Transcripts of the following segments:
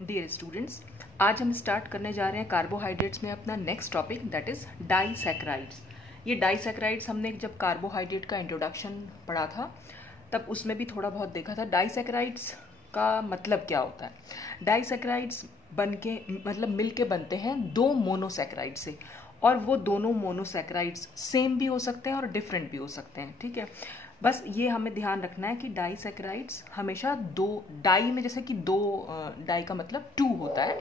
Dear students, आज हम start करने जा रहे हैं कार्बोहाइड्रेट्स में अपना next topic that is disaccharides. ये डाइसैकेराइड्स हमने जब कार्बोहाइड्रेट का इंट्रोडक्शन पढ़ा था तब उसमें भी थोड़ा बहुत देखा था। डाइसैकेराइड्स का मतलब क्या होता है? डाइसैकेराइड्स बन के मतलब मिल के बनते हैं दो मोनोसैकेराइड से, और वो दोनों मोनोसैकेराइड्स सेम भी हो सकते हैं और डिफरेंट भी हो सकते हैं। ठीक है, बस ये हमें ध्यान रखना है कि डाइसैकेराइड्स हमेशा दो डाई में, जैसे कि दो डाई का मतलब टू होता है,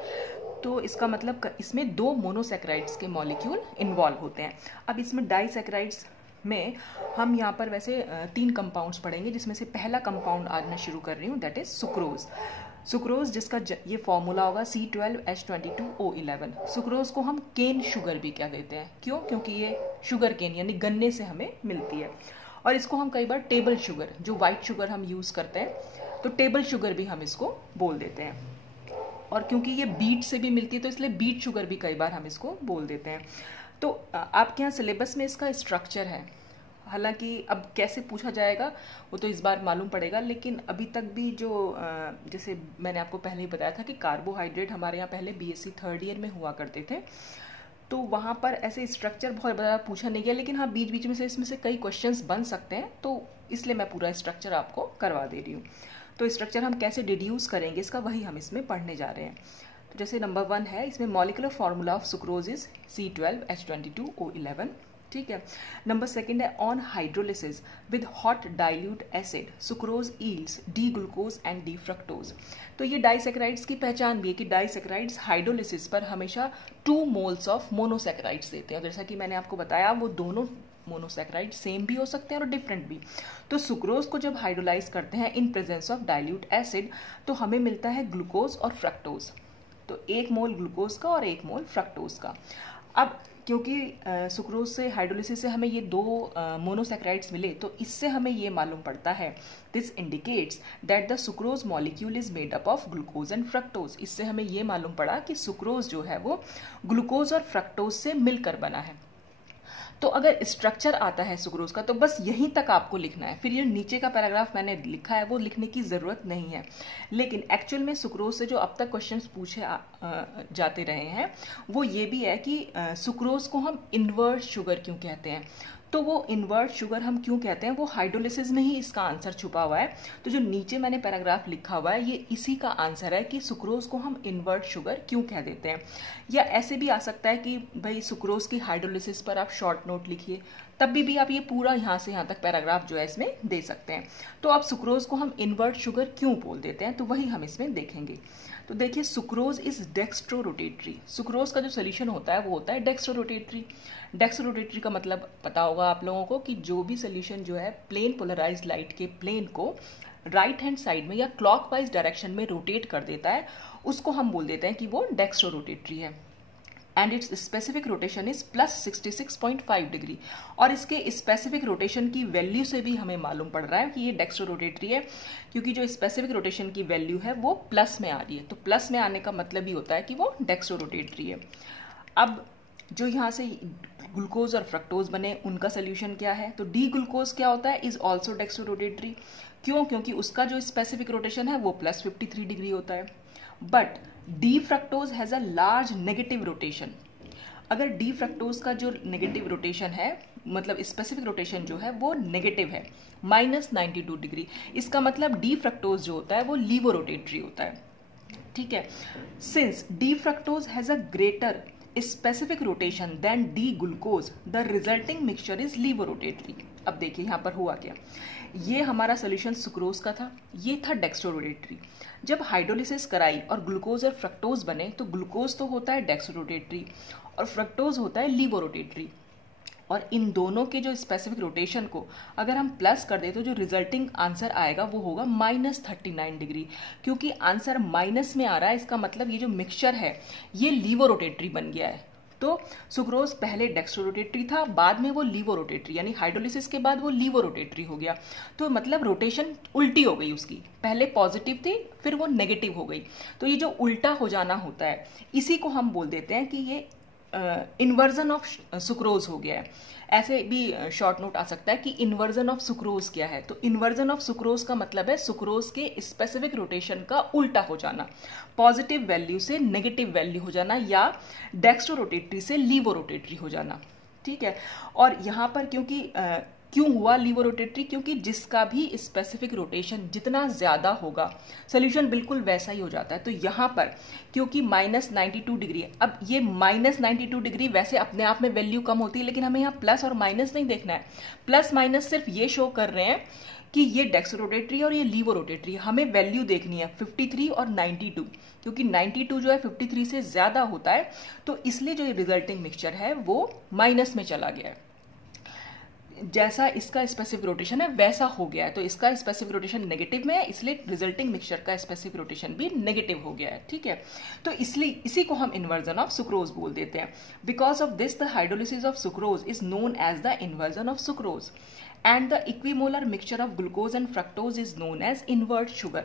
तो इसका मतलब इसमें दो मोनोसैकेराइड्स के मॉलिक्यूल इन्वॉल्व होते हैं। अब इसमें डाइसैकेराइड्स में हम यहाँ पर वैसे तीन कंपाउंड्स पढ़ेंगे, जिसमें से पहला कंपाउंड आज मैं शुरू कर रही हूँ दैट इज सुक्रोज। सुक्रोज जिसका ये फॉर्मूला होगा C12H22O11। सुक्रोज को हम केन शुगर भी क्या देते हैं, क्यों? क्योंकि ये शुगर केन यानी गन्ने से हमें मिलती है। और इसको हम कई बार टेबल शुगर, जो व्हाइट शुगर हम यूज करते हैं, तो टेबल शुगर भी हम इसको बोल देते हैं। और क्योंकि ये बीट से भी मिलती है तो इसलिए बीट शुगर भी कई बार हम इसको बोल देते हैं। तो आपके यहाँ सिलेबस में इसका स्ट्रक्चर है, हालांकि अब कैसे पूछा जाएगा वो तो इस बार मालूम पड़ेगा, लेकिन अभी तक भी जो जैसे मैंने आपको पहले ही बताया था कि कार्बोहाइड्रेट हमारे यहाँ पहले BSc थर्ड ईयर में हुआ करते थे, तो वहाँ पर ऐसे स्ट्रक्चर बहुत ज़्यादा पूछा नहीं गया, लेकिन हाँ बीच बीच में से इसमें से कई क्वेश्चंस बन सकते हैं, तो इसलिए मैं पूरा स्ट्रक्चर आपको करवा दे रही हूँ। तो स्ट्रक्चर हम कैसे डिड्यूस करेंगे इसका, वही हम इसमें पढ़ने जा रहे हैं। तो जैसे नंबर 1 है, इसमें molecular formula of sucrose is C12H22O11। ठीक है। नंबर 2 है, on hydrolysis with hot dilute acid sucrose yields D glucose and D fructose. तो ये डाइसैकेराइड्स की पहचान भी है कि डाइसैकेराइड्स हाइड्रोलिसिस पर हमेशा 2 मोल्स ऑफ मोनोसैकेराइड्स देते हैं। और जैसा कि मैंने आपको बताया, वो दोनों मोनोसैकेराइड सेम भी हो सकते हैं और डिफरेंट भी। तो सुक्रोज को जब हाइड्रोलाइज करते हैं in presence of dilute acid, तो हमें मिलता है ग्लूकोज और फ्रक्टोज। तो 1 मोल ग्लूकोज का और 1 मोल फ्रक्टोज का। अब क्योंकि सुक्रोज से हाइड्रोलिसिस से हमें ये दो मोनोसैकेराइड्स मिले, तो इससे हमें ये मालूम पड़ता है, this indicates that the sucrose molecule is made up of glucose and fructose. इससे हमें ये मालूम पड़ा कि सुक्रोज जो है वो ग्लूकोज और फ्रक्टोज से मिलकर बना है। तो अगर स्ट्रक्चर आता है सुक्रोज का तो बस यहीं तक आपको लिखना है, फिर ये नीचे का पैराग्राफ मैंने लिखा है वो लिखने की जरूरत नहीं है। लेकिन एक्चुअल में सुक्रोज से जो अब तक क्वेश्चंस पूछे जाते रहे हैं वो ये भी है कि सुक्रोज को हम इनवर्ट शुगर क्यों कहते हैं। तो वो इनवर्ट शुगर हम क्यों कहते हैं, वो हाइड्रोलिसिस में ही इसका आंसर छुपा हुआ है। तो जो नीचे मैंने पैराग्राफ लिखा हुआ है ये इसी का आंसर है कि सुक्रोज को हम इनवर्ट शुगर क्यों कह देते हैं। या ऐसे भी आ सकता है कि भाई सुक्रोज की हाइड्रोलिसिस पर आप शॉर्ट नोट लिखिए, तब भी आप ये पूरा यहाँ से यहाँ तक पैराग्राफ जो है इसमें दे सकते हैं। तो अब सुक्रोज को हम इनवर्ट शुगर क्यों बोल देते हैं, तो वही हम इसमें देखेंगे। तो देखिए, सुक्रोज इज डेक्स्ट्रोरोटेटरी। सुक्रोज का जो सोल्यूशन होता है वो होता है डेक्स्ट्रोरोटेटरी। डेक्स्ट्रोरोटेटरी का मतलब पता होगा आप लोगों को कि जो भी सोल्यूशन जो है प्लेन पोलराइज्ड लाइट के प्लेन को राइट हैंड साइड में या क्लॉकवाइज डायरेक्शन में रोटेट कर देता है, उसको हम बोल देते हैं कि वो डेक्स्ट्रोरोटेटरी है। And it's specific rotation is +66.5 degree. और इसके स्पेसिफिक रोटेशन की वैल्यू से भी हमें मालूम पड़ रहा है कि ये डेक्स्ट्रोरोटेटरी है, क्योंकि जो स्पेसिफिक रोटेशन की वैल्यू है वो प्लस में आ रही है। तो प्लस में आने का मतलब ही होता है कि वो डेक्स्ट्रोरोटेटरी है। अब जो यहाँ से ग्लूकोज और फ्रक्टोज बने उनका सोल्यूशन क्या है, तो डी ग्लूकोज क्या होता है, इज ऑल्सो डेक्स्ट्रोरोटेटरी। क्यों? क्योंकि उसका जो स्पेसिफिक रोटेशन है वो +53 डिग्री होता है। But D fructose has a large negative rotation. अगर डी फ्रक्टोज का जो नेगेटिव रोटेशन है, मतलब स्पेसिफिक रोटेशन जो है वो नेगेटिव है, -92 डिग्री, इसका मतलब डी फ्रक्टोज जो होता है वो लीवोरोटेटरी होता है। ठीक है। Since the fructose has a greater specific rotation than the glucose, the resulting mixture is levorotatory. अब देखिए यहाँ पर हुआ क्या, ये हमारा सोल्यूशन सुक्रोज का था, ये था डेक्स्ट्रोरोटेटरी। जब हाइड्रोलिसिस कराई और ग्लूकोज और फ्रक्टोज बने, तो ग्लूकोज तो होता है डेक्स्ट्रोरोटेटरी और फ्रक्टोज होता है लीवोरोटेटरी। और इन दोनों के जो स्पेसिफिक रोटेशन को अगर हम प्लस कर दें तो जो रिजल्टिंग आंसर आएगा वो होगा -39 डिग्री। क्योंकि आंसर माइनस में आ रहा है, इसका मतलब ये जो मिक्सचर है ये लीवोरोटेटरी बन गया है। तो सुक्रोज पहले डेक्स्ट्रोरोटेटरी था, बाद में वो लीवोरोटेटरी, यानी हाइड्रोलिसिस के बाद वो लीवोरोटेटरी हो गया। तो मतलब रोटेशन उल्टी हो गई उसकी, पहले पॉजिटिव थी फिर वो नेगेटिव हो गई। तो ये जो उल्टा हो जाना होता है इसी को हम बोल देते हैं कि ये इन्वर्जन ऑफ सुक्रोज हो गया है। ऐसे भी शॉर्ट नोट आ सकता है कि इन्वर्जन ऑफ सुक्रोज क्या है। तो इन्वर्जन ऑफ सुक्रोज का मतलब है सुक्रोज के स्पेसिफिक रोटेशन का उल्टा हो जाना, पॉजिटिव वैल्यू से नेगेटिव वैल्यू हो जाना या डेक्स्ट्रो रोटेटरी से लीवो रोटेटरी हो जाना। ठीक है, और यहाँ पर क्यों हुआ लीवो रोटेटरी, क्योंकि जिसका भी स्पेसिफिक रोटेशन जितना ज्यादा होगा सोल्यूशन बिल्कुल वैसा ही हो जाता है। तो यहाँ पर क्योंकि -92 डिग्री, अब ये -92 डिग्री वैसे अपने आप में वैल्यू कम होती है, लेकिन हमें यहाँ प्लस और माइनस नहीं देखना है। प्लस माइनस सिर्फ ये शो कर रहे हैं कि ये डेक्स्ट्रो रोटेटरी और ये लीवो रोटेटरी, हमें वैल्यू देखनी है 53 और 92, क्योंकि 92 जो है 53 से ज्यादा होता है, तो इसलिए जो रिजल्टिंग मिक्सचर है वो माइनस में चला गया है। जैसा इसका स्पेसिफिक रोटेशन है वैसा हो गया है, तो इसका स्पेसिफिक रोटेशन नेगेटिव में है, इसलिए रिजल्टिंग मिक्सचर का स्पेसिफिक रोटेशन भी नेगेटिव हो गया है। ठीक है, तो इसलिए इसी को हम इन्वर्जन ऑफ सुक्रोज बोल देते हैं। Because of this the hydrolysis of sucrose is known as the inversion of sucrose and the equimolar mixture of glucose and fructose is known as invert sugar,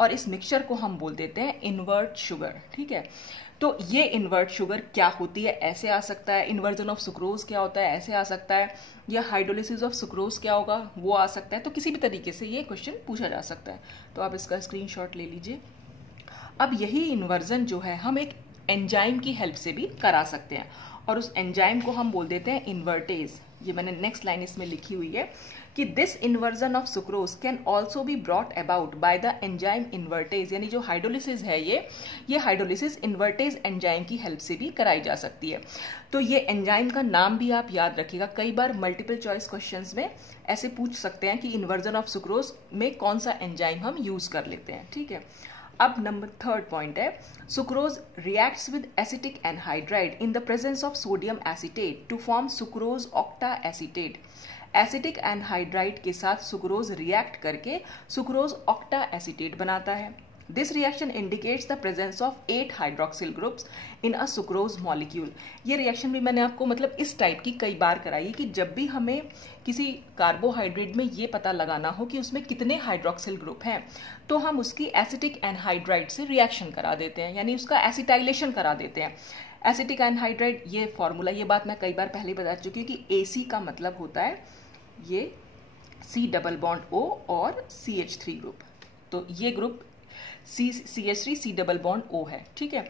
और इस मिक्सचर को हम बोल देते हैं इन्वर्ट शुगर। ठीक है, तो ये इन्वर्ट शुगर क्या होती है, ऐसे आ सकता है, इन्वर्जन ऑफ सुक्रोज क्या होता है, ऐसे आ सकता है, या हाइड्रोलिसिस ऑफ सुक्रोज क्या होगा वो आ सकता है। तो किसी भी तरीके से ये क्वेश्चन पूछा जा सकता है, तो आप इसका स्क्रीनशॉट ले लीजिए। अब यही इन्वर्जन जो है हम एक एंजाइम की हेल्प से भी करा सकते हैं, और उस एंजाइम को हम बोल देते हैं इन्वर्टेज। ये मैंने नेक्स्ट लाइन इसमें लिखी हुई है कि this inversion of sucrose can also be brought about by the enzyme invertase, यानी जो हाइड्रोलिसिस है ये हाइड्रोलिसिस इन्वर्टेज एंजाइम की हेल्प से भी कराई जा सकती है। तो ये एंजाइम का नाम भी आप याद रखिएगा, कई बार मल्टीपल चॉइस क्वेश्चंस में ऐसे पूछ सकते हैं कि इन्वर्जन ऑफ सुक्रोज में कौन सा एंजाइम हम यूज कर लेते हैं। ठीक है, अब नंबर थर्ड पॉइंट है sucrose reacts with acetic anhydride in the presence of sodium acetate to form sucrose octa acetate. Acetic anhydride के साथ सुक्रोज रिएक्ट करके सुक्रोज ऑक्टा एसीटेट बनाता है। This reaction indicates the presence of 8 hydroxyl groups in a sucrose molecule. ये reaction भी मैंने आपको मतलब इस टाइप की कई बार कराई है कि जब भी हमें किसी कार्बोहाइड्रेट में ये पता लगाना हो कि उसमें कितने हाइड्रोक्सिल ग्रुप हैं, तो हम उसकी एसिटिक एनहाइड्राइड से रिएक्शन करा देते हैं, यानी उसका एसिटाइलेशन करा देते हैं। एसिटिक एनहाइड्राइड ये फॉर्मूला, ये बात मैं कई बार पहले बता चुकी हूँ कि AC का मतलब होता है ये C डबल बॉन्ड O और CH3 ग्रुप, तो ये group CH3 C double bond O है। ठीक है,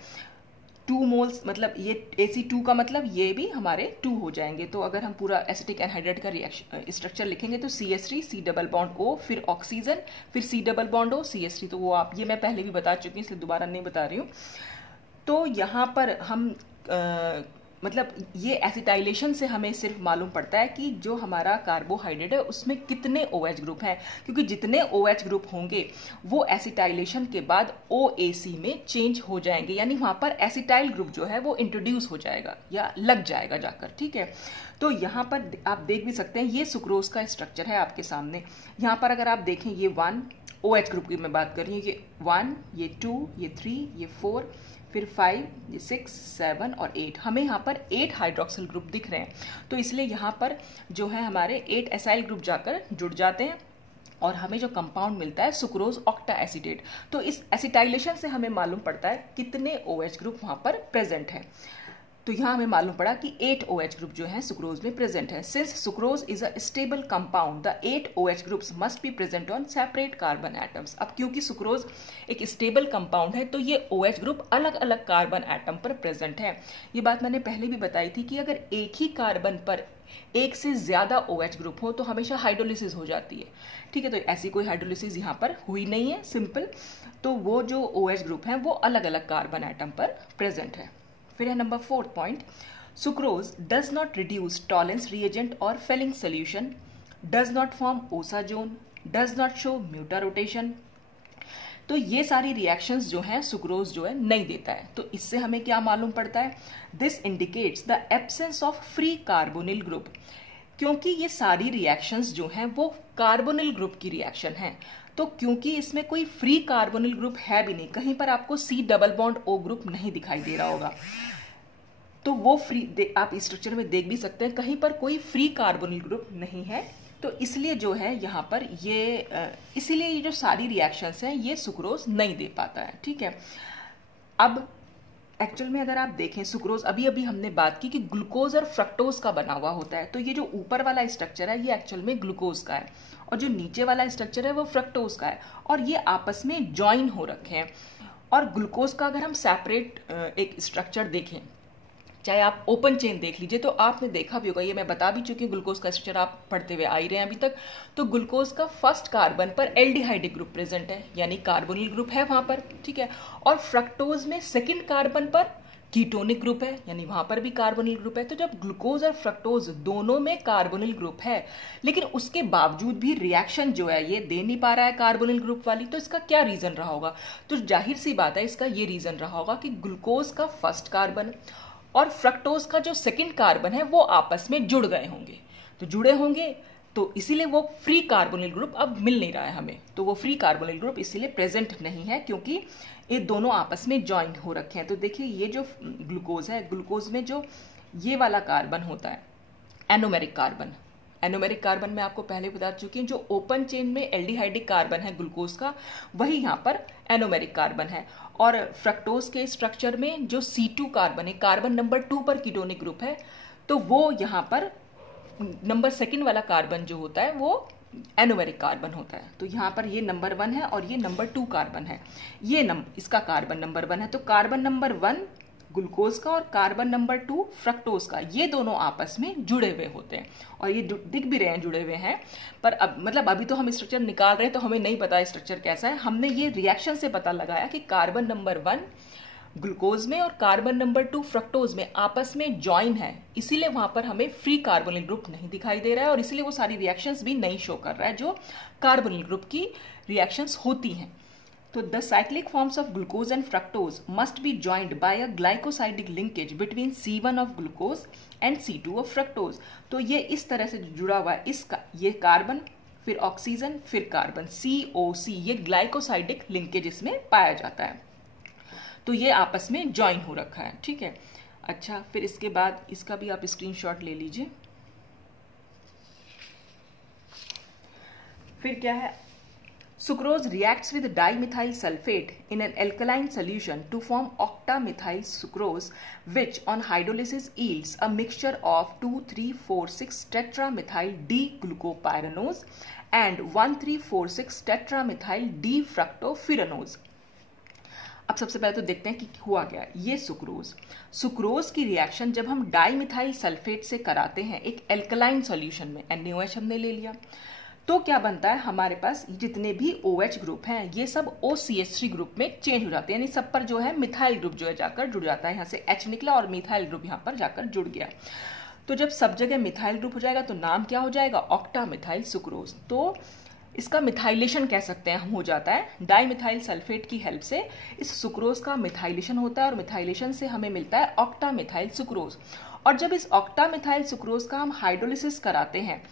2 मोल्स मतलब ये AC2 का मतलब ये भी हमारे 2 हो जाएंगे। तो अगर हम पूरा एसिटिक एनहाइड्राइड का रिएक्शन स्ट्रक्चर लिखेंगे तो CH3 C double bond O, फिर ऑक्सीजन, फिर C double bond O CH3, तो वो आप ये मैं पहले भी बता चुकी हूँ इसलिए दोबारा नहीं बता रही हूँ। तो यहाँ पर हम मतलब ये एसिटाइलेशन से हमें सिर्फ मालूम पड़ता है कि जो हमारा कार्बोहाइड्रेट है उसमें कितने OH ग्रुप हैं, क्योंकि जितने OH ग्रुप होंगे वो एसिटाइलेशन के बाद OAC में चेंज हो जाएंगे, यानी वहां पर एसिटाइल ग्रुप जो है वो इंट्रोड्यूस हो जाएगा या लग जाएगा जाकर। ठीक है, तो यहाँ पर आप देख भी सकते हैं ये सुक्रोज का स्ट्रक्चर है आपके सामने। यहाँ पर अगर आप देखें ये 1 OH ग्रुप की मैं बात कर रही हूँ, ये 1, ये 2, ये 3, ये 4, फिर 5, ये 6, 7 और 8, हमें यहाँ पर 8 हाइड्रोक्सिल ग्रुप दिख रहे हैं। तो इसलिए यहाँ पर जो है हमारे 8 एसाइल ग्रुप जाकर जुड़ जाते हैं और हमें जो कंपाउंड मिलता है सुक्रोज ऑक्टा एसीटेट। तो इस एसिटाइलेशन से हमें मालूम पड़ता है कितने OH ग्रुप वहां पर प्रेजेंट है। तो यहाँ हमें मालूम पड़ा कि 8 OH ग्रुप जो है सुक्रोज में प्रेजेंट है। Since sucrose is a stable compound the 8 OH groups must be present on separate carbon atoms. अब क्योंकि सुक्रोज एक स्टेबल कंपाउंड है तो ये OH ग्रुप अलग अलग कार्बन एटम पर प्रेजेंट है। ये बात मैंने पहले भी बताई थी कि अगर एक ही कार्बन पर एक से ज्यादा OH ग्रुप हो तो हमेशा हाइड्रोलिसिस हो जाती है। ठीक है, तो ऐसी कोई हाइड्रोलिसिस यहाँ पर हुई नहीं है, सिंपल। तो वो जो OH ग्रुप है वो अलग अलग कार्बन एटम पर प्रेजेंट है। फिर है number 4th point, sucrose does not reduce Tollens reagent और Fehling solution, does not form osazone, does not show mutarotation. तो ये सारी रिएक्शंस जो हैं सुक्रोज जो है नहीं देता है। तो इससे हमें क्या मालूम पड़ता है, this indicates the absence of free carbonyl group. क्योंकि ये सारी रिएक्शंस जो हैं वो कार्बोनिल ग्रुप की रिएक्शन हैं, तो क्योंकि इसमें कोई फ्री कार्बोनिल ग्रुप है भी नहीं, कहीं पर आपको C double bond O group नहीं दिखाई दे रहा होगा, तो वो फ्री आप स्ट्रक्चर में देख भी सकते हैं कहीं पर कोई फ्री कार्बोनिल ग्रुप नहीं है। तो इसलिए जो है यहाँ पर ये इसीलिए ये जो सारी रिएक्शंस हैं ये सुक्रोज नहीं दे पाता है। ठीक है, अब एक्चुअल में अगर आप देखें सुक्रोज, अभी अभी हमने बात की कि ग्लूकोज और फ्रक्टोज का बना हुआ होता है, तो ये जो ऊपर वाला स्ट्रक्चर है ये एक्चुअल में ग्लूकोज का है और जो नीचे वाला स्ट्रक्चर है वो फ्रक्टोज का है और ये आपस में ज्वाइन हो रखे हैं। और ग्लूकोज का अगर हम सेपरेट एक स्ट्रक्चर देखें, चाहे आप ओपन चेन देख लीजिए, तो आपने देखा भी होगा, ये मैं बता भी चुकी हूँ, ग्लूकोज का स्ट्रक्चर आप पढ़ते हुए आ ही रहे हैं अभी तक। तो ग्लूकोज का फर्स्ट कार्बन पर एल्डिहाइडिक ग्रुप प्रेजेंट है, यानी कार्बोनिल ग्रुप है वहां पर, ठीक है। और फ्रक्टोज में सेकेंड कार्बन पर कीटोनिक ग्रुप है, यानी वहां पर भी कार्बोनिल ग्रुप है। तो जब ग्लूकोज और फ्रक्टोज दोनों में कार्बोनिल ग्रुप है, लेकिन उसके बावजूद भी रिएक्शन जो है ये दे नहीं पा रहा है कार्बोनिल ग्रुप वाली, तो इसका क्या रीजन रहा होगा? तो जाहिर सी बात है इसका ये रीजन रहा होगा कि ग्लूकोज का फर्स्ट कार्बन और फ्रक्टोज का जो सेकंड कार्बन है वो आपस में जुड़ गए होंगे। तो जुड़े होंगे तो इसीलिए वो फ्री कार्बोनिल ग्रुप अब मिल नहीं रहा है हमें, तो वो फ्री कार्बोनिल ग्रुप इसीलिए प्रेजेंट नहीं है, क्योंकि ये दोनों आपस में ज्वाइन हो रखे हैं। तो देखिए ये जो ग्लूकोज है, ग्लूकोज में जो ये वाला कार्बन होता है एनोमेरिक कार्बन, एनोमेरिक कार्बन में आपको पहले बता चुकी हूँ, जो ओपन चेन में एल्डिहाइडिक कार्बन है ग्लूकोज का, वही यहाँ पर एनोमेरिक कार्बन है। और फ्रक्टोज के स्ट्रक्चर में जो C2 कार्बन है, कार्बन नंबर 2 पर कीटोनिक ग्रुप है, तो वो यहाँ पर नंबर सेकंड वाला कार्बन जो होता है वो एनोमेरिक कार्बन होता है। तो यहाँ पर ये नंबर 1 है और ये नंबर 2 कार्बन है, ये इसका कार्बन नंबर 1 है। तो कार्बन नंबर 1 ग्लूकोज का और कार्बन नंबर 2 फ्रक्टोज का, ये दोनों आपस में जुड़े हुए होते हैं और ये दिख भी रहे हैं जुड़े हुए हैं। पर अब मतलब अभी तो हम स्ट्रक्चर निकाल रहे हैं, तो हमें नहीं पता स्ट्रक्चर कैसा है। हमने ये रिएक्शन से पता लगाया कि कार्बन नंबर 1 ग्लूकोज में और कार्बन नंबर 2 फ्रक्टोज में आपस में ज्वाइन है, इसीलिए वहां पर हमें फ्री कार्बोनिल ग्रुप नहीं दिखाई दे रहा है और इसीलिए वो सारी रिएक्शंस भी नहीं शो कर रहा है जो कार्बोनिल ग्रुप की रिएक्शंस होती हैं। तो the cyclic forms of glucose and fructose must be joined by a glycosidic linkage between C1 of glucose and C2 of fructose। तो ये इस तरह से जुड़ा हुआ है, इसका ये कार्बन फिर ऑक्सीजन फिर कार्बन COC, ये ग्लाइकोसाइडिक लिंकेज इसमें पाया जाता है। तो ये आपस में ज्वाइन हो रखा है, ठीक है। अच्छा, फिर इसके बाद इसका भी आप स्क्रीनशॉट ले लीजिए। फिर क्या है, Sucrose reacts with dimethyl sulfate in an alkaline solution to form octamethyl sucrose, which on hydrolysis yields a mixture of 2,3,4,6 tetramethyl D-glucopyranose and 1,3,4,6 tetramethyl D-fructofuranose। अब सबसे पहले तो देखते हैं कि हुआ क्या। ये सुक्रोज की रिएक्शन जब हम डाइमिथाइल सल्फेट से कराते हैं एक एल्कलाइन सॉल्यूशन में, NaOH हमने ले लिया, तो क्या बनता है, हमारे पास जितने भी OH ग्रुप हैं ये सब OCH3 ग्रुप में चेंज हो जाते हैं, यानी सब पर जो है मिथाइल ग्रुप जो है जाकर जुड़ जाता है। यहाँ से H निकला और मिथाइल ग्रुप यहाँ पर जाकर जुड़ गया। तो जब सब जगह मिथाइल ग्रुप हो जाएगा तो नाम क्या हो जाएगा, ऑक्टामिथाइल सुक्रोज। तो इसका मिथाइलेशन कह सकते हैं हम हो जाता है, डाइमिथाइल सल्फेट की हेल्प से इस सुक्रोज का मिथाइलेशन होता है और मिथाइलेशन से हमें मिलता है ऑक्टामिथाइल सुक्रोज। और जब इस ऑक्टामिथाइल सुक्रोज का हम हाइड्रोलिसिस कराते हैं,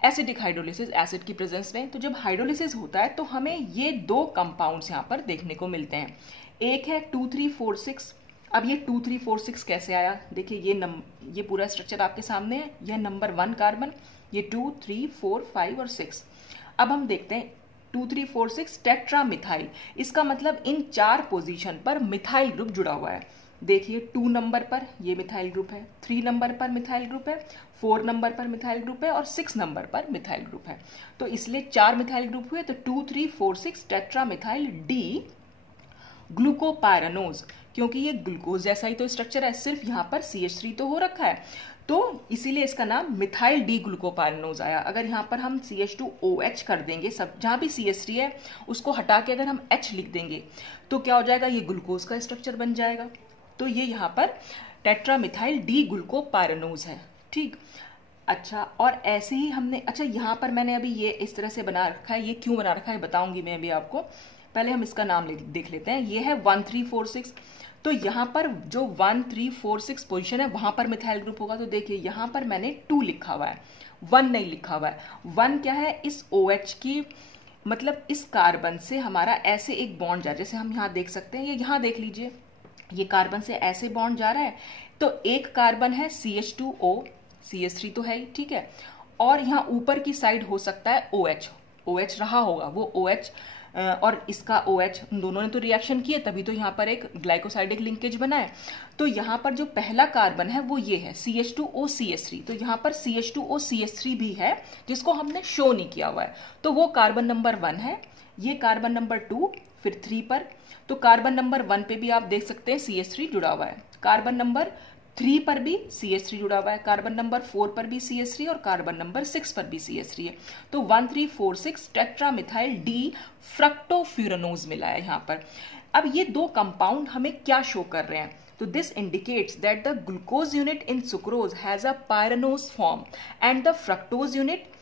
एसिडिक हाइड्रोलिसिस, एसिड की प्रेजेंस में, तो जब हाइड्रोलिसिस होता है तो हमें ये दो कंपाउंड्स यहाँ पर देखने को मिलते हैं। एक है 2,3,4,6। अब ये 2,3,4,6 कैसे आया, देखिए ये पूरा स्ट्रक्चर आपके सामने है। यह नंबर 1 कार्बन, ये 2, 3, 4, 5 और 6। अब हम देखते हैं 2,3,4,6 टेट्रामिथाइल, इसका मतलब इन 4 पोजीशन पर मिथाइल ग्रुप जुड़ा हुआ है। देखिए 2 नंबर पर ये मिथाइल ग्रुप है, 3 नंबर पर मिथाइल ग्रुप है, 4 नंबर पर मिथाइल ग्रुप है और 6 नंबर पर मिथाइल ग्रुप है। तो इसलिए 4 मिथाइल ग्रुप हुए, तो 2,3,4,6 टेट्रामिथाइल डी ग्लूकोपायरानोज, क्योंकि ये ग्लूकोज जैसा ही तो स्ट्रक्चर है, सिर्फ यहाँ पर CH3 तो हो रखा है, तो इसीलिए इसका नाम मिथाइल डी ग्लूकोपायरानोज आया। अगर यहाँ पर हम CH2OH कर देंगे, सब जहाँ भी CH3 है उसको हटा के अगर हम H लिख देंगे तो क्या हो जाएगा, ये ग्लूकोज का स्ट्रक्चर बन जाएगा। तो ये यहाँ पर टेट्रामिथाइल डी ग्लूकोपायरानोज है, ठीक। अच्छा, और ऐसे ही हमने, अच्छा यहाँ पर मैंने अभी ये इस तरह से बना रखा है, ये क्यों बना रखा है बताऊंगी मैं अभी आपको। पहले हम इसका नाम देख लेते हैं। ये है 1,3,4,6, तो यहाँ पर जो 1,3,4,6 पोजीशन है वहां पर मिथाइल ग्रुप होगा। तो देखिए यहाँ पर मैंने 2 लिखा हुआ है, 1 नहीं लिखा हुआ है। 1 क्या है, इस OH की, मतलब इस कार्बन से हमारा ऐसे एक बॉन्ड जा, जैसे हम यहाँ देख सकते हैं, ये यहाँ देख लीजिए, ये कार्बन से ऐसे बॉन्ड जा रहा है। तो एक कार्बन है CH2O, CH3 तो है ही, ठीक है। और यहाँ ऊपर की साइड हो सकता है OH रहा होगा, वो OH और इसका OH, उन दोनों ने तो रिएक्शन किए, तभी तो यहाँ पर एक ग्लाइकोसाइडिक लिंकेज बना है। तो यहाँ पर जो पहला कार्बन है वो ये है CH2OCH3, तो यहाँ पर CH2OCH3 भी है जिसको हमने शो नहीं किया हुआ है, तो वो कार्बन नंबर 1 है। ये कार्बन नंबर 2, फिर 3 पर, तो कार्बन नंबर 1 पे भी आप देख सकते हैं CH3 जुड़ा हुआ है, कार्बन नंबर 3 पर भी CH3 जुड़ा हुआ है, कार्बन नंबर 4 पर भी CH3 और कार्बन नंबर 6 पर भी CH3 है। तो 1346 टेट्रामिथाइल डी फ्रक्टोफ्यूरानोज मिला है यहाँ पर। अब ये दो कंपाउंड हमें क्या शो कर रहे हैं? तो this indicates that the glucose unit in sucrose has a pyranose form and the fructose unit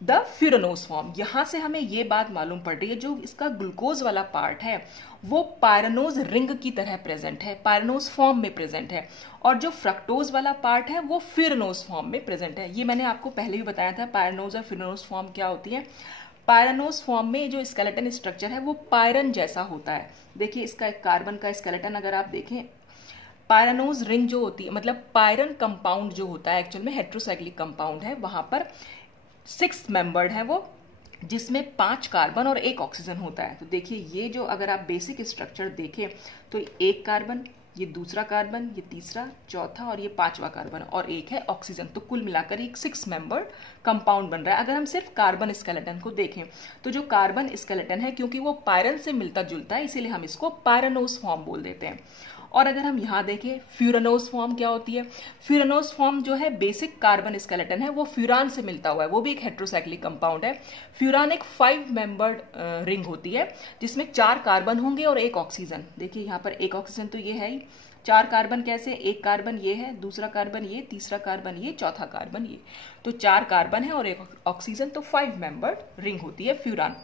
the furanose form. यहां से हमें ये बात मालूम पड़ रही है, जो इसका ग्लूकोज वाला पार्ट है वो पायरानोज रिंग की तरह प्रेजेंट है, पायरानोज फॉर्म में प्रेजेंट है, और जो फ्रक्टोज वाला पार्ट है वो फ्यूरानोज फॉर्म में प्रेजेंट है। ये मैंने आपको पहले भी बताया था पायरानोज और फ्यूरानोज फॉर्म क्या होती है। पायरानोज फॉर्म में जो स्केलेटन स्ट्रक्चर है वो पायरन जैसा होता है। देखिए इसका एक कार्बन का स्केलेटन अगर आप देखें, पायरानोज रिंग जो होती है, मतलब पायरन कंपाउंड जो होता है एक्चुअल में हेट्रोसाइक्लिक कंपाउंड है, वहां पर 6 मेंबर्ड है वो, जिसमें 5 कार्बन और 1 ऑक्सीजन होता है। तो देखिए ये जो अगर आप बेसिक स्ट्रक्चर देखें तो 1 कार्बन, ये दूसरा कार्बन, ये तीसरा, चौथा और ये 5वां कार्बन और 1 है ऑक्सीजन, तो कुल मिलाकर एक 6 मेंबर्ड कंपाउंड बन रहा है। अगर हम सिर्फ कार्बन स्केलेटन को देखें तो जो कार्बन स्केलेटन है, क्योंकि वो पायरन से मिलता जुलता है, इसीलिए हम इसको पायरानोज फॉर्म बोल देते हैं। और अगर हम यहाँ देखें फ्यूरानोज फॉर्म क्या होती है, फ्यूरानोज फॉर्म जो है बेसिक कार्बन स्केलेटन है वो फ्यूरान से मिलता हुआ है, वो भी एक हेट्रोसाइक्लिक कंपाउंड है। फ्यूरान एक 5 मेंबर्ड रिंग होती है जिसमें 4 कार्बन होंगे और 1 ऑक्सीजन। देखिए यहाँ पर 1 ऑक्सीजन तो ये है ही, 4 कार्बन कैसे, 1 कार्बन ये है, दूसरा कार्बन ये, तीसरा कार्बन ये, चौथा कार्बन ये, तो 4 कार्बन है और 1 ऑक्सीजन, तो 5 मेंबर्ड रिंग होती है फ्यूरान।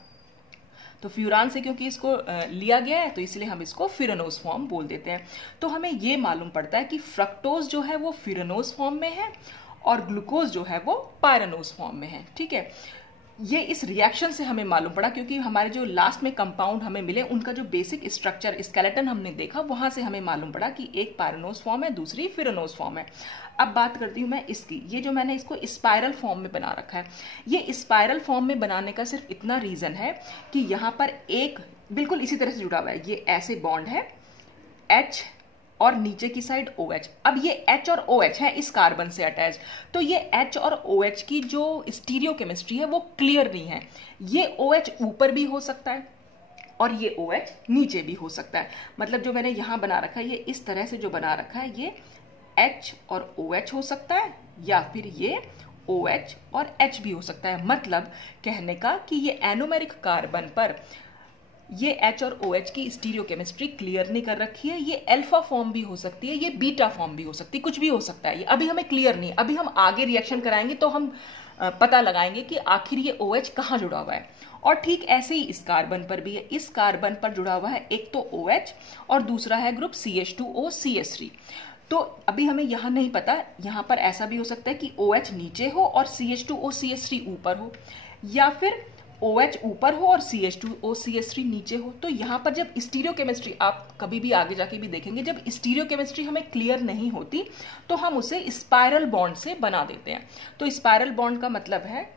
तो फ्यूरान से क्योंकि इसको लिया गया है तो इसलिए हम इसको फ्यूरानोज फॉर्म बोल देते हैं। तो हमें ये मालूम पड़ता है कि फ्रक्टोज जो है वो फ्यूरानोज फॉर्म में है और ग्लूकोज जो है वो पायरानोज फॉर्म में है। ठीक है, ये इस रिएक्शन से हमें मालूम पड़ा, क्योंकि हमारे जो लास्ट में कंपाउंड हमें मिले उनका जो बेसिक स्ट्रक्चर स्केलेटन हमने देखा, वहां से हमें मालूम पड़ा कि एक पायरानोज फॉर्म है, दूसरी फ्यूरानोज फॉर्म है। अब बात करती हूं मैं इसकी, ये जो मैंने इसको स्पाइरल फॉर्म में बना रखा है, ये स्पाइरल फॉर्म में बनाने का सिर्फ इतना रीजन है कि यहां पर एक बिल्कुल इसी तरह से जुड़ा हुआ है, ये ऐसे बॉन्ड है H और नीचे की साइड OH। अब ये H और OH है इस कार्बन से अटैच, तो ये H और OH की जो स्टीरियोकेमिस्ट्री है वो क्लियर नहीं है। ये OH ऊपर भी हो सकता है और ये OH नीचे भी हो सकता है। मतलब जो मैंने यहां बना रखा है, ये इस तरह से जो बना रखा है, ये H और OH हो सकता है, या फिर ये OH और H भी हो सकता है। मतलब कहने का कि ये एनोमेरिक कार्बन पर ये H और OH की स्टीरियोकेमिस्ट्री क्लियर नहीं कर रखी है। ये अल्फा फॉर्म भी हो सकती है, ये बीटा फॉर्म भी हो सकती है, कुछ भी हो सकता है, ये अभी हमें क्लियर नहीं। अभी हम आगे रिएक्शन कराएंगे तो हम पता लगाएंगे कि आखिर ये OH कहाँ जुड़ा हुआ है। और ठीक ऐसे ही इस कार्बन पर भी है, इस कार्बन पर जुड़ा हुआ है एक तो OH और दूसरा है ग्रुप CH2OCH3। तो अभी हमें यहाँ नहीं पता, यहाँ पर ऐसा भी हो सकता है कि OH नीचे हो और CH2OCH3 ऊपर हो, या फिर OH ऊपर हो और CH2OCH3 नीचे हो। तो यहाँ पर जब स्टीरियोकेमिस्ट्री, आप कभी भी आगे जाके भी देखेंगे, जब स्टीरियोकेमिस्ट्री हमें क्लियर नहीं होती तो हम उसे स्पाइरल बॉन्ड से बना देते हैं। तो स्पाइरल बॉन्ड का मतलब है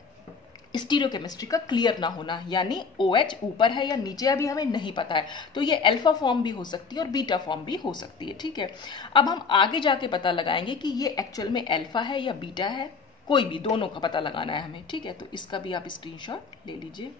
स्टीरियोकेमिस्ट्री का क्लियर ना होना, यानी OH ऊपर है या नीचे अभी हमें नहीं पता है। तो ये अल्फा फॉर्म भी हो सकती है और बीटा फॉर्म भी हो सकती है। ठीक है, अब हम आगे जाके पता लगाएंगे कि ये एक्चुअल में अल्फा है या बीटा है, कोई भी, दोनों का पता लगाना है हमें। ठीक है, तो इसका भी आप स्क्रीनशॉट ले लीजिए।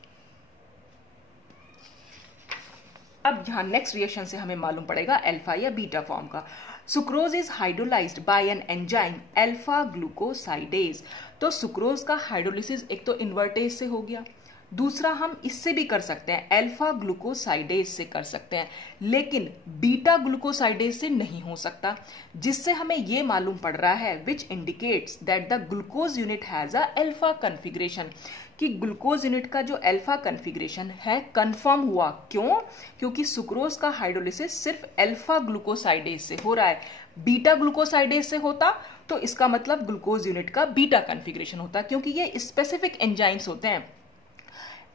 अब यहाँ नेक्स्ट रिएक्शन से हमें मालूम पड़ेगा अल्फा या बीटा फॉर्म का। Sucrose is hydrolysed bye an enzyme alpha glucosidase. तो सुक्रोज का हाइड्रोलिसिस एक तो इन्वर्टेज से हो गया, दूसरा हम इससे भी कर सकते हैं, अल्फा ग्लूकोसाइडेज से कर सकते हैं, लेकिन बीटा ग्लूकोसाइडेज से नहीं हो सकता, जिससे हमें यह मालूम पड़ रहा है which indicates that the glucose unit has a alpha configuration, कि ग्लूकोज यूनिट का जो अल्फा कन्फिग्रेशन है कंफर्म हुआ। क्यों? क्योंकि सुक्रोज का हाइड्रोलिसिस सिर्फ अल्फा ग्लूकोसाइडेज से हो रहा है। बीटा ग्लूकोसाइडेज से होता तो इसका मतलब ग्लूकोज यूनिट का बीटा कन्फिग्रेशन होता, क्योंकि ये स्पेसिफिक एंजाइम्स होते हैं।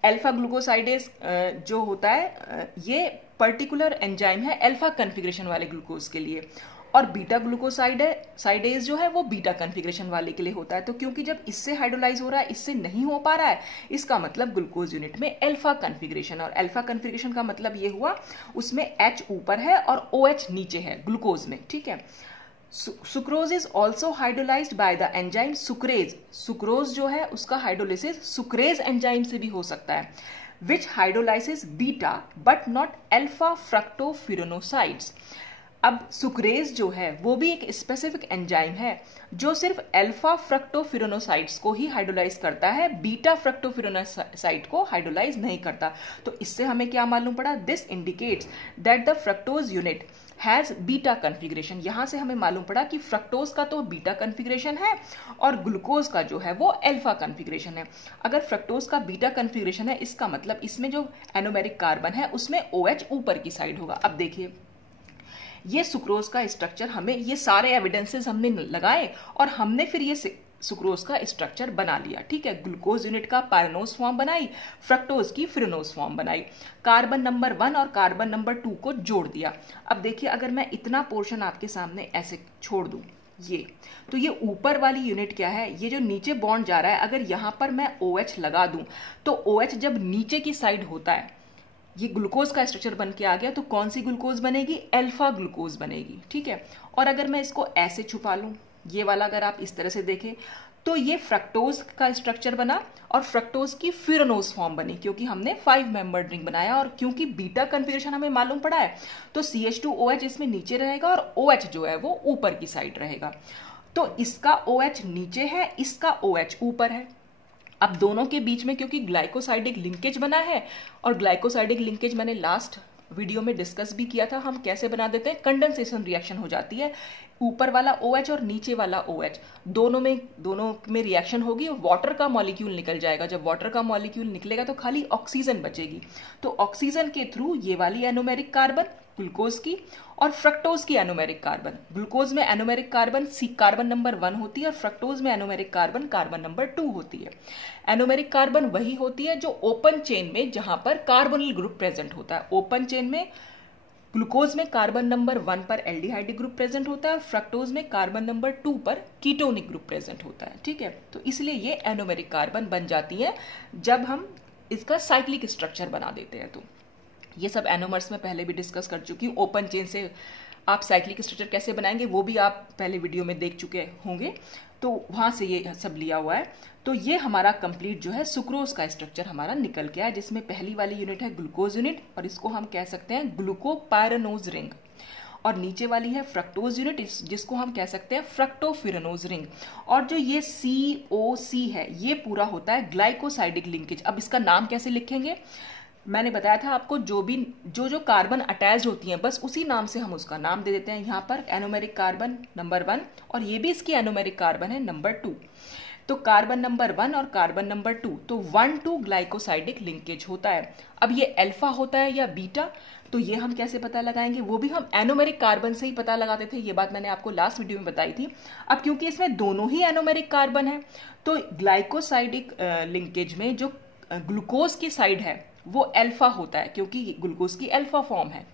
अल्फा ग्लूकोसाइडेज जो होता है ये पर्टिकुलर एंजाइम है अल्फा कन्फिग्रेशन वाले ग्लूकोज के लिए, और बीटा ग्लूकोसाइडेज जो है वो बीटा कॉन्फ़िगरेशन वाले के लिए होता है। तो क्योंकि जब इससे हाइड्रोलाइज हो रहा है, इससे नहीं हो पा रहा है, इसका मतलब ग्लूकोज यूनिट में अल्फा कॉन्फ़िगरेशन, और अल्फा कॉन्फ़िगरेशन का मतलब ये हुआ उसमें H ऊपर है और OH नीचे है ग्लूकोज में, ठीक है। Sucrose is also hydrolysed by the enzyme sucrase. Sucrose जो है उसका हाइड्रोलिसिस सुक्रेज एंजाइम से भी हो सकता है, which hydrolysis beta but not alpha fructofuranosides. अब सुक्रेज जो है वो भी एक स्पेसिफिक एंजाइम है जो सिर्फ अल्फा फ्रक्टोफिरोनोसाइड्स को ही हाइड्रोलाइज करता है, बीटा फ्रक्टोफिरोनोसाइड को हाइड्रोलाइज नहीं करता। तो इससे हमें क्या मालूम पड़ा, this indicates that the fructose unit has beta configuration. यहां से हमें मालूम पड़ा कि फ्रक्टोज का तो बीटा कॉन्फ़िगरेशन है और ग्लूकोज का जो है वो अल्फा कॉन्फ़िगरेशन है। अगर फ्रक्टोज का बीटा कॉन्फ़िगरेशन है, इसका मतलब इसमें जो एनोमेरिक कार्बन है उसमें OH ऊपर की साइड होगा। अब देखिए, ये सुक्रोज का स्ट्रक्चर, हमें ये सारे एविडेंसेस हमने लगाए और हमने फिर ये सुक्रोज का स्ट्रक्चर बना लिया, ठीक है। ग्लूकोज यूनिट का पायरनोज फॉर्म बनाई, फ्रक्टोज की फिरनोज फॉर्म बनाई, कार्बन नंबर 1 और कार्बन नंबर 2 को जोड़ दिया। अब देखिए, अगर मैं इतना पोर्शन आपके सामने ऐसे छोड़ दूं, ये तो ये ऊपर वाली यूनिट क्या है, ये जो नीचे बॉन्ड जा रहा है, अगर यहां पर मैं OH लगा दूं तो OH जब नीचे की साइड होता है, ये ग्लूकोज का स्ट्रक्चर बन के आ गया, तो कौन सी ग्लूकोज बनेगी, अल्फा ग्लूकोज बनेगी, ठीक है। और अगर मैं इसको ऐसे छुपा लूं, ये वाला अगर आप इस तरह से देखें, तो ये फ्रक्टोज का स्ट्रक्चर बना और फ्रक्टोज की फिरनोज फॉर्म बनी, क्योंकि हमने 5 मेंबर रिंग बनाया और क्योंकि बीटा कॉन्फ़िगरेशन हमें मालूम पड़ा है, तो CH2OH इसमें नीचे रहेगा और OH जो है वो ऊपर की साइड रहेगा। तो इसका OH नीचे है, इसका OH ऊपर है। अब दोनों के बीच में क्योंकि ग्लाइकोसाइडिक लिंकेज बना है, और ग्लाइकोसाइडिक लिंकेज मैंने लास्ट वीडियो में डिस्कस भी किया था, हम कैसे बना देते हैं, कंडेंसेशन रिएक्शन हो जाती है, ऊपर वाला OH और नीचे वाला OH दोनों में रिएक्शन होगी, वाटर का मॉलिक्यूल निकल जाएगा। जब वाटर का मॉलिक्यूल निकलेगा तो खाली ऑक्सीजन बचेगी, तो ऑक्सीजन के थ्रू ये वाली एनोमेरिक कार्बन ग्लूकोज की और फ्रक्टोज की एनोमेरिक कार्बन, ग्लूकोज में एनोमेरिक कार्बन कार्बन नंबर 1 होती है और फ्रक्टोज में एनोमेरिक कार्बन कार्बन नंबर 2 होती है। एनोमेरिक कार्बन वही होती है जो ओपन चेन में, जहां पर कार्बोनिल ग्रुप प्रेजेंट होता है। ओपन चेन में ग्लूकोज में कार्बन नंबर 1 पर एल्डिहाइडिक ग्रुप प्रेजेंट होता है और फ्रक्टोज में कार्बन नंबर 2 पर कीटोनिक ग्रुप प्रेजेंट होता है, ठीक है। तो इसलिए ये एनोमेरिक कार्बन बन जाती है जब हम इसका साइक्लिक स्ट्रक्चर बना देते हैं। तो ये सब एनोमर्स में पहले भी डिस्कस कर चुकी हूँ। ओपन चेन से आप साइक्लिक स्ट्रक्चर कैसे बनाएंगे वो भी आप पहले वीडियो में देख चुके होंगे, तो वहां से ये सब लिया हुआ है। तो ये हमारा कंप्लीट जो है सुक्रोज का स्ट्रक्चर हमारा निकल के आया, जिसमें पहली वाली यूनिट है ग्लूकोज यूनिट और इसको हम कह सकते हैं ग्लूकोपायरनोज रिंग, और नीचे वाली है फ्रक्टोज यूनिट जिसको हम कह सकते हैं फ्रक्टोफिरनोज रिंग, और जो ये COC है ये पूरा होता है ग्लाइकोसाइडिक लिंकेज। अब इसका नाम कैसे लिखेंगे, मैंने बताया था आपको, जो कार्बन अटैच्ड होती हैं बस उसी नाम से हम उसका नाम दे देते हैं। यहाँ पर एनोमेरिक कार्बन नंबर 1 और ये भी इसकी एनोमेरिक कार्बन है नंबर 2, तो कार्बन नंबर 1 और कार्बन नंबर 2, तो 1-2 ग्लाइकोसाइडिक लिंकेज होता है। अब ये अल्फा होता है या बीटा, तो ये हम कैसे पता लगाएंगे, वो भी हम एनोमेरिक कार्बन से ही पता लगाते थे, ये बात मैंने आपको लास्ट वीडियो में बताई थी। अब क्योंकि इसमें दोनों ही एनोमेरिक कार्बन है, तो ग्लाइकोसाइडिक लिंकेज में जो ग्लूकोज की साइड है वो अल्फा होता है, क्योंकि ग्लूकोज की अल्फा फॉर्म है,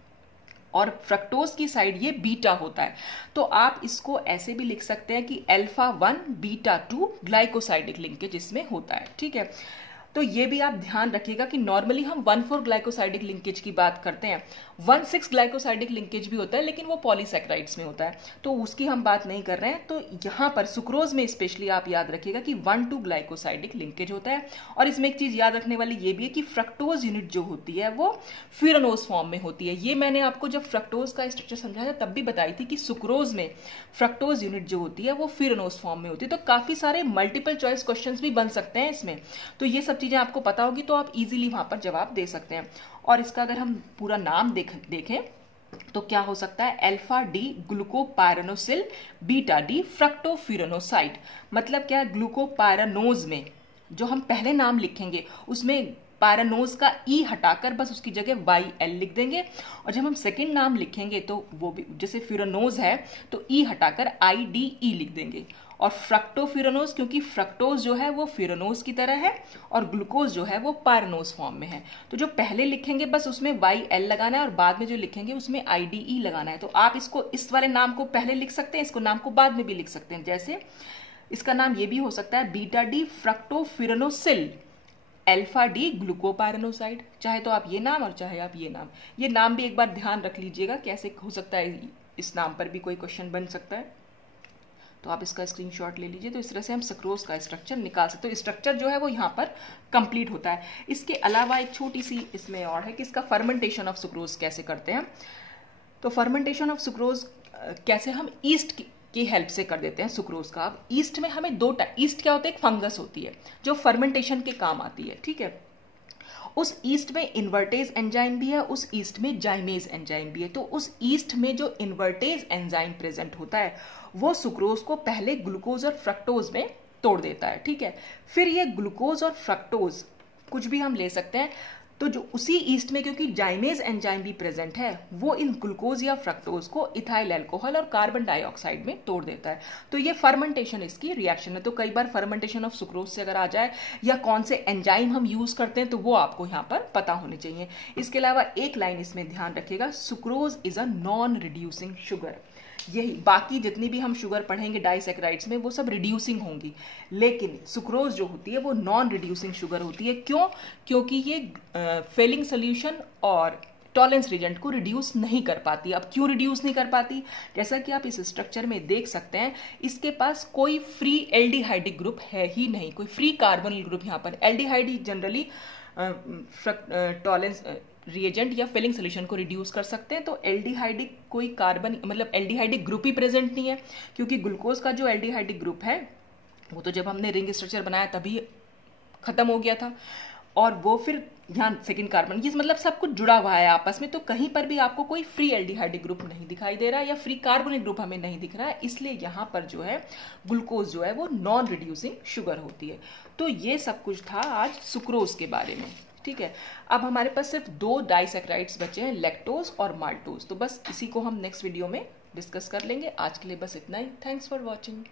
और फ्रक्टोज की साइड ये बीटा होता है। तो आप इसको ऐसे भी लिख सकते हैं कि अल्फा 1 बीटा 2 ग्लाइकोसाइडिक लिंकेज इसमें होता है, ठीक है। तो ये भी आप ध्यान रखिएगा कि नॉर्मली हम 1,4 ग्लाइकोसाइडिक लिंकेज की बात करते हैं, 1,6 ग्लाइकोसाइडिक लिंकेज भी होता है, लेकिन वो पॉलीसैकेराइड्स में होता है, तो उसकी हम बात नहीं कर रहे हैं। तो यहाँ पर सुक्रोज में स्पेशली आप याद रखिएगा कि 1-2 ग्लाइकोसाइडिक लिंकेज होता है। और इसमें एक चीज याद रखने वाली ये भी है कि फ्रक्टोज यूनिट जो होती है वो फिरनोज फॉर्म में होती है। ये मैंने आपको जब फ्रक्टोज का स्ट्रक्चर समझाया तब भी बताई थी कि सुक्रोज में फ्रक्टोज यूनिट जो होती है वो फिरनोज फॉर्म में होती है। तो काफी सारे मल्टीपल चॉइस क्वेश्चन भी बन सकते हैं इसमें, तो ये सब चीजें आपको पता होगी तो आप इजीली वहां पर जवाब दे सकते हैं। और इसका अगर हम पूरा नाम देखें तो क्या हो सकता है, अल्फा डी ग्लूकोपायरनोसिल, बीटा डी फ्रक्टोफिरनोसाइड। मतलब क्या है, ग्लूकोपायरनोज में जो हम पहले नाम लिखेंगे उसमें पैरानोज का ई हटाकर बस उसकी जगह YL लिख देंगे, और जब हम सेकंड नाम लिखेंगे तो वो भी जैसे फ्यूरानोज है तो ई हटाकर IDE लिख देंगे, और फ्रक्टोफ्यूरानोज क्योंकि फ्रक्टोज जो है वो फ्यूरानोज की तरह है और ग्लूकोज जो है वो पायरानोज फॉर्म में है। तो जो पहले लिखेंगे बस उसमें YL लगाना है और बाद में जो लिखेंगे उसमें IDE लगाना है। तो आप इसको इस वाले नाम को पहले लिख सकते हैं, इसको नाम को बाद में भी लिख सकते हैं। जैसे इसका नाम ये भी हो सकता है बीटा डी फ्रक्टोफ्यूरानोसिल अल्फा डी ग्लूकोपायरानोसाइड। चाहे तो आप ये नाम और चाहे आप ये नाम, ये नाम भी एक बार ध्यान रख लीजिएगा कैसे हो सकता है, इस नाम पर भी कोई क्वेश्चन बन सकता है। तो आप इसका स्क्रीनशॉट ले लीजिए। तो इस तरह से हम सुक्रोज का स्ट्रक्चर निकाल सकते हो। स्ट्रक्चर जो है वो यहाँ पर कंप्लीट होता है। इसके अलावा एक छोटी सी इसमें और है कि इसका फर्मेंटेशन ऑफ सुक्रोज कैसे करते हैं। तो फर्मेंटेशन ऑफ सुक्रोज कैसे हम ईस्ट की हेल्प से कर देते हैं सुक्रोज का। अब ईस्ट में हमें दो टाइप, ईस्ट क्या होता है, एक फंगस होती है जो फर्मेंटेशन के काम आती है, ठीक है। उस ईस्ट में इन्वर्टेज एंजाइम भी है, उस ईस्ट में जाइमेज एंजाइम भी है। तो उस ईस्ट में जो इन्वर्टेज एंजाइम प्रेजेंट होता है वो सुक्रोज को पहले ग्लूकोज और फ्रक्टोज में तोड़ देता है, ठीक है। फिर ये ग्लूकोज और फ्रक्टोज कुछ भी हम ले सकते हैं। तो जो उसी ईस्ट में क्योंकि जाइमेज एंजाइम भी प्रेजेंट है वो इन ग्लूकोज या फ्रक्टोज को इथाइल अल्कोहल और कार्बन डाइऑक्साइड में तोड़ देता है। तो ये फर्मेंटेशन इसकी रिएक्शन है। तो कई बार फर्मेंटेशन ऑफ सुक्रोज से अगर आ जाए या कौन से एंजाइम हम यूज करते हैं तो वो आपको यहाँ पर पता होने चाहिए। इसके अलावा एक लाइन इसमें ध्यान रखिएगा, sucrose is a non reducing sugar. यही बाकी जितनी भी हम शुगर पढ़ेंगे डाइसैकेराइड्स में वो सब रिड्यूसिंग होंगी, लेकिन सुक्रोज जो होती है वो नॉन रिड्यूसिंग शुगर होती है। क्यों? क्योंकि ये फेलिंग सोल्यूशन और टॉलेंस रिजेंट को रिड्यूस नहीं कर पाती। अब क्यों रिड्यूस नहीं कर पाती? जैसा कि आप इस स्ट्रक्चर में देख सकते हैं, इसके पास कोई फ्री एल्डिहाइडिक ग्रुप है ही नहीं, कोई फ्री कार्बोनिल ग्रुप। यहाँ पर एल्डिहाइड जनरली टॉलेंस रिएजेंट या फिलिंग सोल्यूशन को रिड्यूस कर सकते हैं। तो एल्डिहाइडिक कोई कार्बन मतलब एल्डिहाइडिक ग्रुप ही प्रेजेंट नहीं है, क्योंकि ग्लूकोज का जो एल्डिहाइडिक ग्रुप है वो तो जब हमने रिंग स्ट्रक्चर बनाया तभी खत्म हो गया था, और वो फिर यहाँ सेकेंड कार्बन, ये मतलब सब कुछ जुड़ा हुआ है आपस में। तो कहीं पर भी आपको कोई फ्री एल्डिहाइडिक ग्रुप नहीं दिखाई दे रहा है या फ्री कार्बोनिक ग्रुप हमें नहीं दिख रहा है, इसलिए यहाँ पर जो है ग्लूकोज जो है वो नॉन रिड्यूसिंग शुगर होती है। तो ये सब कुछ था आज सुक्रोज के बारे में, ठीक है। अब हमारे पास सिर्फ दो डाइसैकेराइड्स बचे हैं, लैक्टोज और माल्टोज। तो बस इसी को हम नेक्स्ट वीडियो में डिस्कस कर लेंगे। आज के लिए बस इतना ही। Thanks for watching.